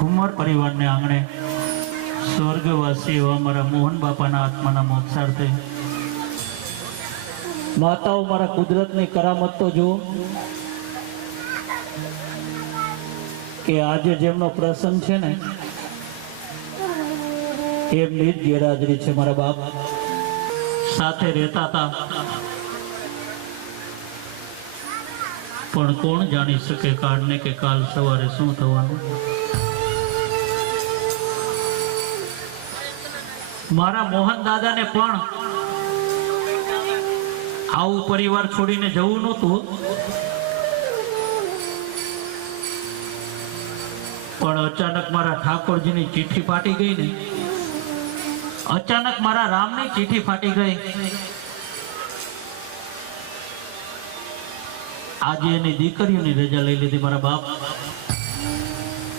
ઠુમર પરિવારને આંગણે સ્વર્ગવાસી એવા અમારા મોહન બાપાના આત્માના મોક્ષાર્થે માતાઓ મારા કુદરતની કરામત તો જુઓ કે આજે જેમનો પ્રસંગ છે ને એમની જ ગેરહાજરી છે। મારા બાપ સાથે રહેતા હતા પણ કોણ જાણી શકે કાળને કે કાલ સવારે શું થવાનું। મારા મોહન દાદાને પણ આવું પરિવાર છોડીને જવું નહોતું, પણ અચાનક મારા ઠાકોરજીની ચિઠ્ઠી ફાટી ગઈ ને, અચાનક મારા રામની ચિઠ્ઠી ફાટી ગઈ। આજે એની દીકરીઓની રજા લઈ લીધી મારા બાપ।